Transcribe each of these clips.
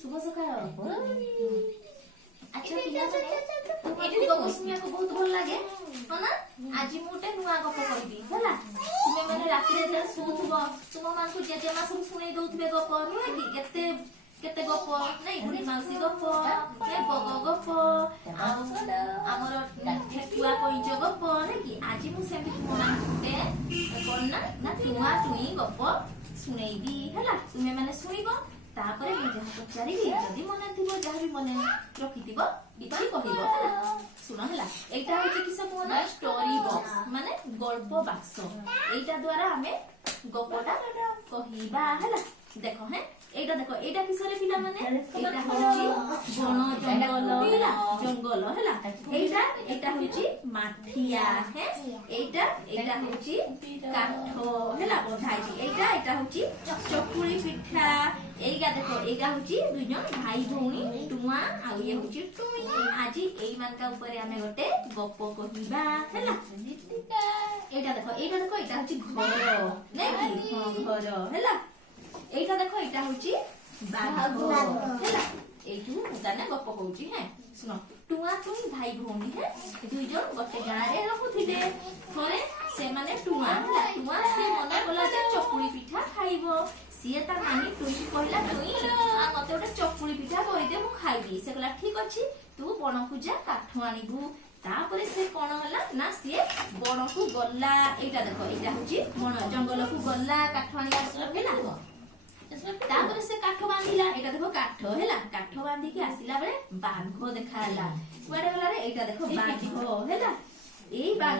शुभ सकाळ। अच्छा पिला एठी गप सुनिया को बहुत भल लागे हो ना। आज मु गोटे नुआ गप कहबी होला। तुमे माने राति रे जे सुथुबो तुम मान को जे मा सब सुनै दउथबे गप नुए कि केते केते गप नै बुढ़ी माउसी गप नै बग गप हमर ठेकुआ कोइंच गप नै कि आज मु सेमि तुम मान गुटे कोन ना तुआ तुई गप सुनैबी होला। तुमे माने सुनिबो तापरे मु जहा पचारिबी जदी मने थिबो जहा भी मने रखिथिबो बिछि कहिबो होला। सुन होला एटा होची किस कोन स्टोरी बॉक्स माने गल्प बाक्स। एटा द्वारा हमें गपटा कहिबा होला। देखो हैं एटा देखो एटा किसरे पिला माने एटा होची बण जंगल पिला जंगल होला। एटा होची माठिया है एटा होची काठो होला बधाई। एटा होची चकुली पिठा। एगा देखो एगा होची दुजन भाई भौणी टुआ आ ये होची टुई। आज एई मानका ऊपर हमें गोटे गप कहिबा होला। एटा देखो एटा होची घर नै कि हां घर होला। एटा देखो एटा होची बाघ होला। एठू ताने गप कहूची है सुनो। टुआ टुई भाई भौणी है दुजन गोटे गां रे रहउथिले। थोरे से माने टुआ होला। टुआ से मने बोला जे चकुली पिठा खाइबो। सीए ता नानी टुई कहला टुई आ मते ओटे चकुली पिठा कहि दे मु खाइबी। से कहला ठीक अछि तू बण पूजा काठ आनिबू। तापरे से कोन होला ना से बण को गल्ला। एटा देखो एटा होची बण जंगल को गल्ला काठ आनिला होला। तापरे से काठ बांधिला। एटा देखो काठ होला। काठ बांधी के आसिला बेले बाघ देखाला। कुआडे गला रे एटा देखो बाघ होला। ए बाघ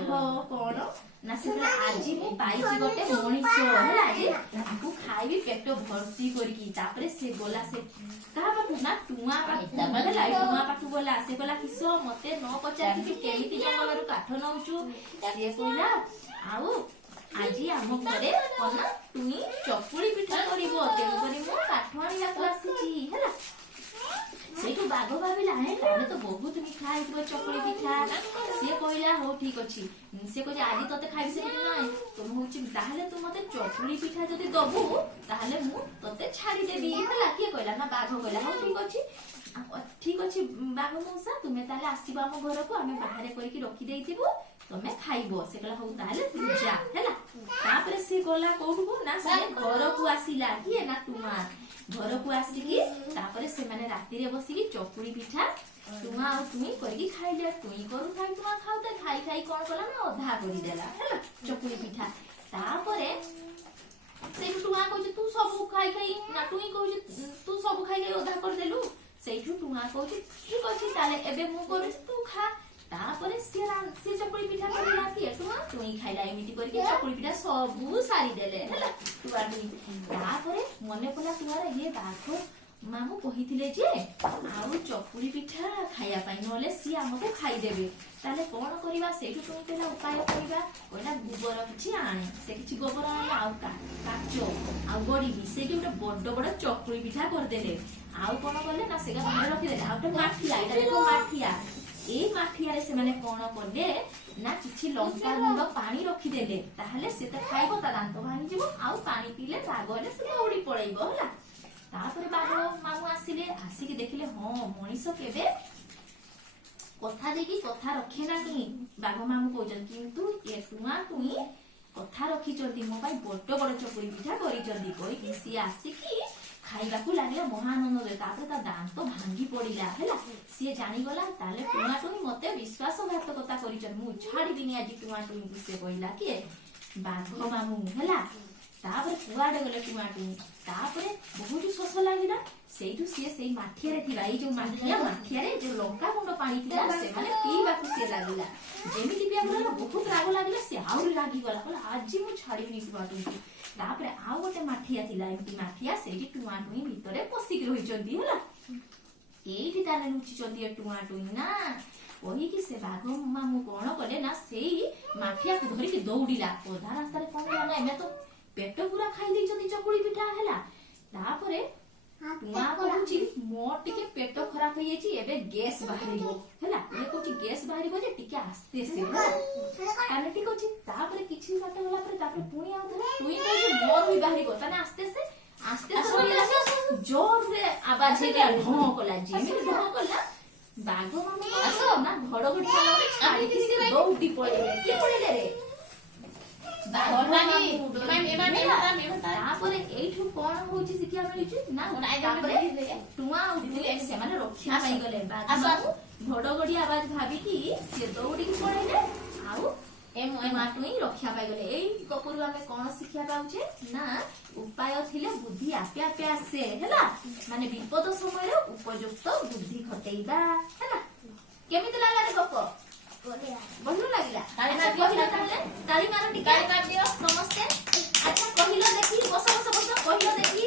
कोन ना से आज मु पाइची गोटे मणिष होला। आज ताकू खाइबी पेट भर्ती करकी। तापरे से गोला से कहा पाटू ना टुआ पाटू होला। टुआ पाटू गोला से गोला किसो मते न पचार कि केमिति जंगल रु काठ नउचू। से कहला आउ आज आम घरे कोन तुई चकुली पिठा करिवो तेनु करी मु काठ आनिया को आसीची होला। सेठू बाघ भाबिला हे तमे तो बहुत मिठा आइबो चकुली पिठा। से कहला हो ठीक अछि। से कहजे आज तते खाइबी से नै तुम होची ताहले तू मते चकुली पिठा जदी दबु ताहले मु तते छाडी देबी होला। के कहला ना बाघ कहला हो ठीक अछि बाघ मौसा तुमे ताले आसीबा हम घर को हमें बाहर करके रखी देइथिबो तमे खाइबो। से कहला हो ताहले तू जा हैला। तापरे से गला कोठू ना से घर को आसीला किए ना टुआ घर को आसीकी। तापरे से माने राति रे बसीकी चकुली पिठा टुआ आ तुई करके खाइले। तुई करू खाइ टुआ खाउते खाइ खाइ कोन कला ना अधा करि देला हैला चकुली पिठा। तापरे से टुआ कहू तू सब खाइ खाइ ना टुई कहू तू सब खाइ खाइ अधा कर देलु। सेठू टुआ कहू ठीक अछि ताले एबे मु करू तू खा। तापरे से चकुली पिठा करला कि टुआ टुई खाइला एमिति करके चकुली पिठा सब सारी देले हैला टुआ टुई। तापरे मने पला टुआ रे ये बाघ मामू कहिथिले जे आउ चकुली पिठा खाया पाई नले सी हमको खाइ देबे। ताले कोन करिबा सेठू टुई कहला उपाय करिबा। कहला गोबर किछि आने से किछि गोबर आने आउ काचो आउ गड़ी भी से गोटे बड़ बड़ चकुली पिठा कर देले। आउ कोन करले ना सेगा बाहर रखि देले। आउटा माठिया एटा देखो माठिया ए माठिया रे से माने कोन करले ना किछि लंका गुंड पानी रखि देले। ताहले से त खाइबो ता दांत भांगी जिवो आउ पानी पीले बागले से दौड़ी पळैबो होला। तापरे बाघ मामू आसिले आसिके देखिले हां मनीष केबे कथा देखि कथा रखे नाही। बाघ मामू कहजन किंतु ए टुआ टुई कथा रखी चंदी मो भाई बड़ बड़ चकुली पिठा करी चंदी कोइ कि सी आसिकी खाइबा को लागला महानंद दे। तापरे ता दांत भांगी पड़िला हैला। सी जानि गला ताले टुआ टुई मते विश्वासघातकता करी चंद मु छाडी दिनी आज टुआ टुई से कहला कि बाघ मामू हैला। तापरे कुआडे गले टुआ टुई। तापरे बहुत शोष लागिला। सेठू से माठिया रे थिबा ए जो माठिया रे जो लंका गुंड पानी थिला से माने पीबा को से लागिला। जेमिति पिया गला बहुत राग लागिला। से आउरी रागी गला कहला आज मु छाडीबी टुआ टुई। तापरे आउ गोटे माठिया थिला एमती माठिया सेठी टुआ टुई भितरे पसिक रहि चंदी होला। एठी ताने लुचि चंदी टुआ टुई ना ओही कि से बाघ मामू कोन कले ना सेई माठिया को धरि के दौड़ीला। ओधा रास्ता रे कोन ना एमे तो पेट पूरा खाइ दै चंदी चकुली पिठा हैला। तापरे टुआ कहूची मोर टिके पेट खराब होई छि एबे गैस बाहरिबो हैला। ए कहूची गैस बाहरिबो जे टिके आस्ते से ताने ठीक अछि। तापरे किछि बाटे होला परे तापरे पुणी आउ धरे टुई कहूची मोर भी बाहरिबो ताने आस्ते से ଆସ୍ତେ ଆସ୍ତେ ଜୋର ରେ ଆବାଜ ହେଇଗଲା ଢଁ କଲା ଯେମିତି ଢଁ କଲା ବାଘ ମାନେ ନା ଘଡଘଡି କଲା ବେଳେ ଛାଡିକି ସେ ଦୌଡି ପଳେଇଲେ କିଏ ପଳେଇଲେ ରେ ତାପରେ ଏଇଠୁ କଣ ହଉଛି ଶିକ୍ଷା ମିଳୁଛି ନା ଟୁଆ ଉଠିଲେ ସେମାନେ ରକ୍ଷା ପାଇଗଲେ ଘଡଘଡି ଆବାଜ ଭାବିକି ସେ ଦୌଡିକି ପଳେଇଲେ ଆଉ ଟୁଇଁ ରକ୍ଷା ପାଇଗଲେ। ଏଇ ଗପରୁ ଆମେ କଣ ଶିକ୍ଷା ପାଉଛେ ନା ଉପାୟ ଥିଲେ ବୁଦ୍ଧି ଆପେ ଆପେ ଆସେ ହେଲା ମାନେ ବିପଦ ସମୟରେ ଉପଯୁକ୍ତ ବୁଦ୍ଧି ଖଟେଇବା ହେଲା। କେମିତି ଲାଗିଲା ରେ ଗପ ଭଲ ଲାଗିଲା ତାଳି ମାର ଟିକେ ସମସ୍ତେ ଆଚ୍ଛା କହିଲ ଦେଖି ବସ ବସ ବସ କହିଲ ଦେଖି